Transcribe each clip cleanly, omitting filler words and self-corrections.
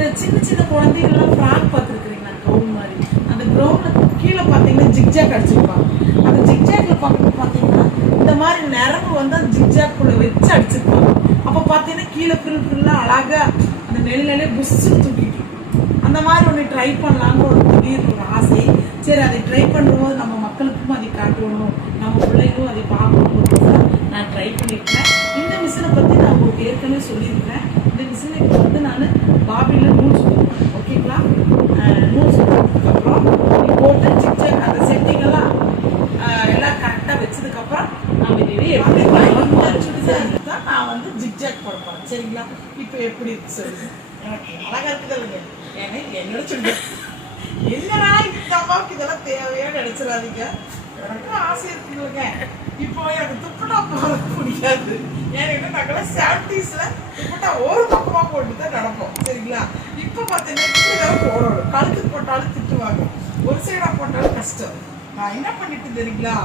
இந்த சின்ன சின்ன குழந்தைகள்லாம் ஃப்ராக் பார்த்துருக்குறீங்களா, கவுன் மாதிரி. அந்த கிரவுண்டில் கீழே பார்த்தீங்கன்னா ஜிக்ஜாக் அடிச்சிருப்பாங்க. அந்த ஜிக்ஜாக்கில் பார்த்தீங்கன்னா இந்த மாதிரி நரம்பு வந்து அந்த ஜிக்ஜாக்குள்ளே வச்சு அடிச்சிருப்பாங்க. அப்போ பார்த்தீங்கன்னா கீழே ஃபில்லாக அழகாக அந்த நெல்லே புஷ்ஷுன்னு தூக்கிட்டு அந்த மாதிரி ஒன்று ட்ரை பண்ணலான்னு ஒரு திடீர்னு ஒரு ஆசை. சரி, அதை ட்ரை பண்ணும்போது நம்ம மக்களுக்கும் அதை காட்டணும், நம்ம பிள்ளைங்களும் அதை பார்க்கணும். நான் ட்ரை பண்ணியிருக்கேன். இந்த மிஷினை பற்றி நான் உங்களுக்கு ஏற்கனவே சொல்லியிருக்கேன். இந்த மிஷினை இப்போ வந்து நான் பாபியில் நூல் சுற்றுவேன். ஓகேங்களா? நூல் சுற்றுறதுக்கப்புறம் நீ போட்டு ஜிக்ஜாக் அந்த செட்டிங்கெல்லாம் எல்லாம் கரெக்டாக வச்சதுக்கப்புறம் நம்ம இதுவே எப்படி சுடிதாருக்கு தான் நான் வந்து ஜிக்ஜாக் போட போகிறேன். சரிங்களா? இப்போ எப்படி இருக்கு சொல்லுங்க. எனக்கு அழகாக இருக்குது இல்லைங்க. ஏன்னா என்னோட சுடிதார் என்னடா இந்த அம்மாவுக்கு இதெல்லாம் தேவையான நினைச்சிடாதீங்க. எனக்கு ஆசை இருக்குதுங்க. இப்போ எனக்கு துப்பட்டா போகிறது பிடிக்காது. ஏன்னா நாங்களாம் 70s துப்பட்டா ஒரு பக்கமாக போட்டு தான் நடப்போம். சரிங்களா? இப்போ பார்த்தீங்கன்னா இப்படிதான் போடணும். கழுத்துக்கு போட்டாலும் திட்டுவாங்க, ஒரு சைடாக போட்டாலும் கஷ்டம். நான் என்ன பண்ணிட்டு தெரியுங்களா,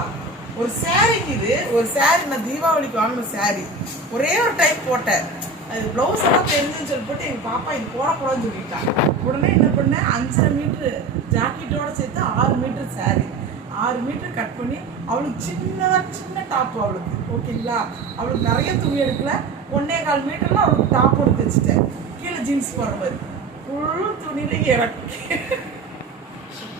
ஒரு சாரிங்க, இது ஒரு சாரி நான் தீபாவளிக்கு வாங்கின சாரி. ஒரே ஒரு டைம் போட்டேன். அது ப்ளவுஸ் எல்லாம் தெரிஞ்சுன்னு சொல்லி போட்டு எங்கள் பாப்பா இது போடக்கூடாதுன்னு சொல்லிட்டாங்க. உடனே என்ன பண்ணேன், 5.5 மீட்ரு ஜாக்கெட்டோட சேர்த்து 6 மீட்டர் சாரி, 6 மீட்டர் கட் பண்ணி அவளுக்கு சின்ன டாப் அவளுக்கு. ஓகேங்களா? அவளுக்கு நிறைய துணி எடுக்கல, 1.25 மீட்டர்ல அவளுக்கு டாப் எடுத்து வச்சுட்டேன். கீழே ஜீன்ஸ் போடுற மாதிரி ஃபுல் துணியில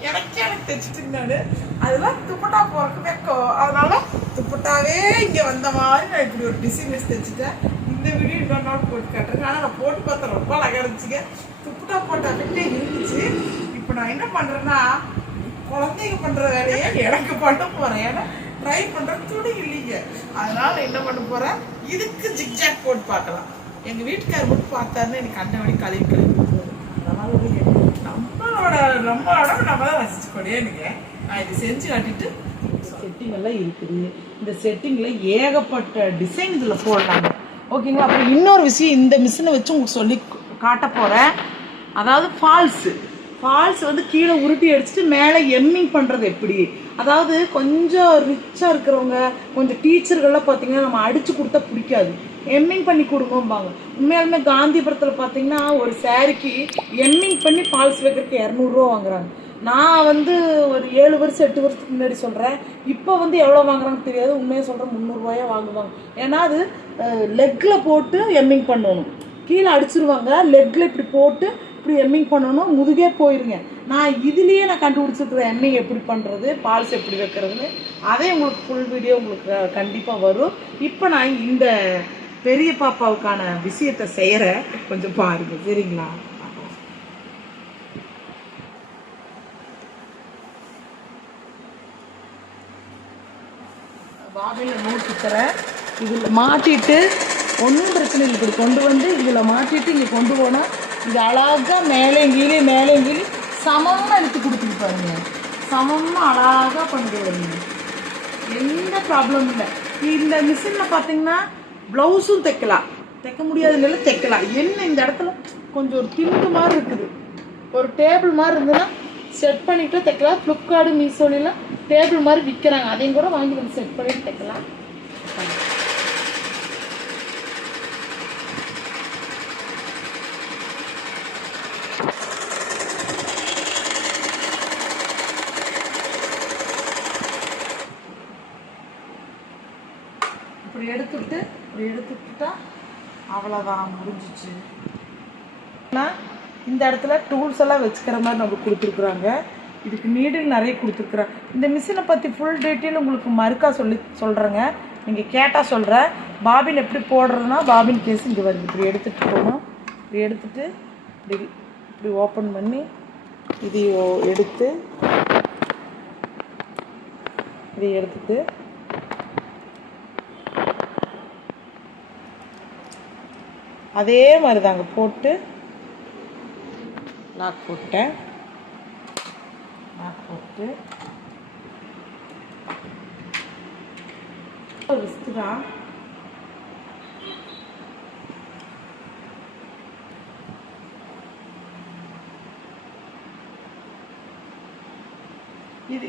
எனக்கு தைச்சிட்டுங்கனாடு. அதெல்லாம் துப்பட்டா போறக்கு வைக்கும். அதனால துப்பட்டாவே இங்கே வந்த மாதிரி நான் இப்படி ஒரு டிசைன் வச்சு தைச்சிட்டேன். இந்த வீடியோ இன்னொரு நாள் போட்டு காட்டுறேன். ஆனால் நான் போட்டு பார்த்தேன், ரொம்ப அழகாக இருந்துச்சுங்க. துப்பட்டா போட்ட அஃபெக்டே இருந்துச்சு. இப்போ நான் என்ன பண்ணுறேன்னா, குழந்தைங்க பண்ணுற வேலையை எனக்கு பண்ண போகிறேன். ஏன்னா ட்ரை பண்ணுற துணி இல்லைங்க. அதனால என்ன பண்ண போகிறேன், இதுக்கு ஜிக்ஜாக் போட்டு பார்க்கலாம். எங்கள் வீட்டுக்காரர் மட்டும் பார்த்தாருன்னு எனக்கு அண்டை வழி கழுவி போகுது. அதனால நம்மளோட நம்ம தான் ரசிச்சுக்கொண்டேனுங்க. நான் இது செஞ்சு காட்டிட்டு செட்டிங் எல்லாம் இருக்குது. இந்த செட்டிங்கில் ஏகப்பட்ட டிசைன் இதில் போடலாங்க. ஓகேங்களா? அப்புறம் இன்னொரு விஷயம் இந்த மிஷினை வச்சு உங்களுக்கு சொல்லி காட்ட போகிறேன். அதாவது ஃபால்ஸ் வந்து கீழே உருட்டி அடிச்சுட்டு மேலே எம்மிங் பண்ணுறது எப்படி. அதாவது கொஞ்சம் ரிச்சாக இருக்கிறவங்க, கொஞ்சம் டீச்சர்கள்லாம் பார்த்தீங்கன்னா நம்ம அடித்து கொடுத்தா பிடிக்காது, எம்மிங் பண்ணி கொடுங்கம்பாங்க. உண்மையாலுமே காந்திபுரத்தில் பார்த்தீங்கன்னா ஒரு சாரிக்கு எம்மிங் பண்ணி ஃபால்ஸ் வைக்கிறதுக்கு 200 ரூபா வாங்குறாங்க. நான் வந்து ஒரு 7 வருஷம் 8 வருஷத்துக்கு முன்னாடி சொல்கிறேன். இப்போ வந்து எவ்வளோ வாங்குறாங்கன்னு தெரியாது. உண்மையாக சொல்கிறேன், 300 ரூபாயா வாங்குவாங்க. ஏன்னா அது லெக்கில் போட்டு எம்மிங் பண்ணணும். கீழே அடிச்சிருவாங்க, லெக்கில் இப்படி போட்டு இப்படி எம்மிங் பண்ணணும், முதுகே போயிருங்க. நான் இதுலேயே நான் கண்டுபிடிச்சிருக்கிறேன் எம்மிங் எப்படி பண்ணுறது, ஃபால்ஸ் எப்படி வைக்கிறதுன்னு. அதே உங்களுக்கு ஃபுல் வீடியோ உங்களுக்கு கண்டிப்பாக வரும். இப்போ நான் இந்த பெரிய பாப்பாவுக்கான விஷயத்தை செய்கிறேன், கொஞ்சம் பாருங்கள். சரிங்களா? பாபியில் நோட் சுற்றுறேன். இதில் மாட்டிட்டு ஒன்றும் பிரச்சனை இல்லை. இப்படி கொண்டு வந்து இதில் மாட்டிட்டு இங்கே கொண்டு போனால் இது அழகாக மேலேயும் கீழே சமமாக எடுத்து கொடுத்துட்டு பாருங்க. சமமாக அழகாக கொண்டு வரீங்க, எந்த ப்ராப்ளம் இல்லை. இந்த மிஷினில் பார்த்தீங்கன்னா ப்ளவுஸும் தைக்கலாம், தைக்க முடியாதுனால தைக்கலாம். என்ன இந்த இடத்துல கொஞ்சம் ஒரு திண்டு மாதிரி இருக்குது, ஒரு டேபிள் மாதிரி இருந்ததுன்னா செட் பண்ணிக்கிட்டு தைக்கலாம். ஃப்ளிப்கார்டு, மீஷோலாம் டேபிள் மாதிரி விற்கிறாங்க, அதையும் கூட வாங்கி வந்து செட் பண்ணிட்டு தைக்கலாம். இப்படி எடுத்துக்கிட்டா அவ்வளோதான், முடிஞ்சிச்சு. இந்த இடத்துல டூல்ஸ் எல்லாம் வச்சுக்கிற மாதிரி நம்மளுக்கு கொடுத்துருக்குறாங்க. இதுக்கு நீடில் நிறைய கொடுத்துருக்குறாங்க. இந்த மிஷினை பற்றி ஃபுல் டீட்டெயில் உங்களுக்கு மறுக்கா சொல்கிறேங்க. நீங்கள் கேட்டால் சொல்கிறேன். பாபின் எப்படி போடுறதுன்னா, பாபின் கேஸ் இங்கே வருது. இப்படி எடுத்துகிட்டு போகணும். இப்படி எடுத்துகிட்டு இப்படி ஓப்பன் பண்ணி இதை எடுத்துட்டு அதே மாதிரி தாங்க போட்டு லாக் போட்டு ரிஸ்க் தான்.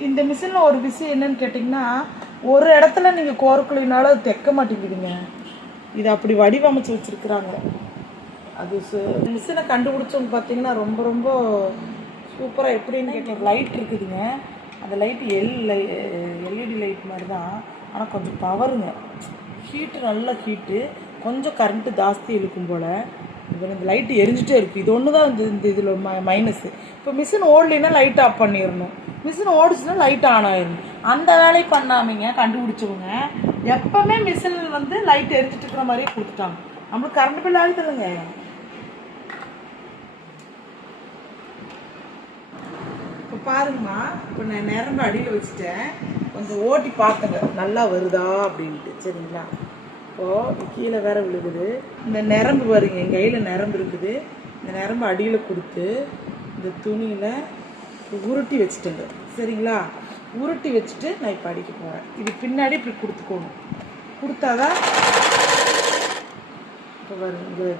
இந்த மிஷினில் ஒரு விஷயம் என்னன்னு கேட்டிங்கன்னா, ஒரு இடத்துல நீங்கள் கோர்க்குலினாலும் அது தைக்க மாட்டேங்குதுங்க. இது அப்படி வடிவமைச்சு வச்சுருக்குறாங்க. அது மிஷினை கண்டுபிடிச்சவங்க பார்த்தீங்கன்னா ரொம்ப ரொம்ப சூப்பராக எப்படின்னு கேட்டேன். லைட் இருக்குதுங்க, அந்த லைட்டு எல்இடி லைட் மாதிரி தான், ஆனால் கொஞ்சம் பவருங்க. ஹீட்டு நல்ல ஹீட்டு, கொஞ்சம் கரண்ட்டு ஜாஸ்தி இழுக்கும் போல். இப்போ இந்த லைட்டு எரிஞ்சிட்டே இருக்குது. இது ஒன்று தான் இந்த இதில் மைனஸு. இப்போ மிஷின் ஓடலைன்னா லைட் ஆஃப் பண்ணிடணும், மிஷின் ஓடிச்சுன்னா லைட் ஆன் ஆயிடணும். அந்த வேலையை பண்ணாமீங்க கண்டுபிடிச்சவங்க எப்போவுமே மிஷின் வந்து லைட் எரிஞ்சிட்டு இருக்கிற மாதிரியே கொடுத்துட்டாங்க. நம்மளுக்கு கரண்ட் பில் ஆகிடுதுங்க. இப்போ பாருங்கம்மா, இப்போ நான் நிரம்ப அடியில் வச்சுட்டேன், கொஞ்சம் ஓட்டி பார்த்துங்க நல்லா வருதா அப்படின்ட்டு. சரிங்களா? இப்போது கீழே வேற விழுகுது. இந்த நரம்பு பாருங்க, என் கையில் நரம்பு இருக்குது. இந்த நரம்பு அடியில் கொடுத்து இந்த துணியில் உருட்டி வச்சுட்டேங்க. சரிங்களா? உருட்டி வச்சுட்டு நான் இப்போ அடிக்க போகிறேன். இது பின்னாடி இப்படி கொடுத்துக்கோணும், கொடுத்தாதான். இப்போ பாருங்க,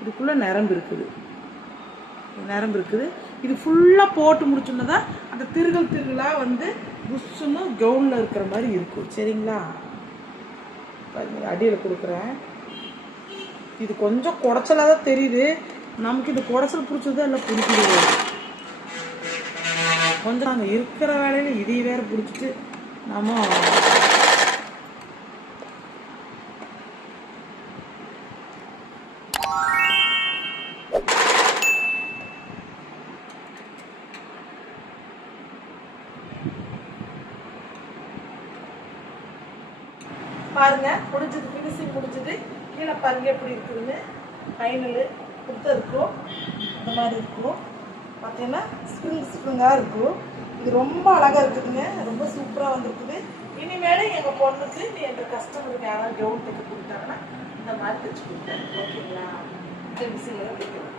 இதுக்குள்ளே நரம்பு இருக்குது, நரம்பு இருக்குது. இது ஃபுல்லாக போட்டு முடிச்சோன்னா தான் அந்த திருகலாக வந்து புஷ்ஷுன்னு கவுனில் இருக்கிற மாதிரி இருக்கும். சரிங்களா? அடியில் கொடுக்குறேன். இது கொஞ்சம் குடைச்சலாக தான் தெரியுது நமக்கு. இது குடைச்சல் பிடிச்சதா இல்லை பிடிக்குது கொஞ்சம். நாங்கள் இருக்கிற வேலையில் இதை வேற பிடிச்சிட்டு நம்ம பாருங்க முடிஞ்சது, ஃபினிஷிங் முடிஞ்சது. கீழே பாருங்க எப்படி இருக்குதுன்னு. ஃபைனலு கொடுத்து இருக்கும், இந்த மாதிரி இருக்கும். பார்த்தீங்கன்னா ஸ்ப்ரிங்காக இருக்கும். இது ரொம்ப அழகாக இருக்குதுங்க, ரொம்ப சூப்பராக வந்துருக்குது. இனிமேல் எங்கள் பொண்ணுக்கு எங்கள் கஸ்டமருக்கு யாராவது கவுன் தைக்க கொடுத்தாங்கன்னா இந்த மாதிரி தைச்சு கொடுத்தேன். ஓகேங்களா? மிஷினில் தைக்கிறேன்.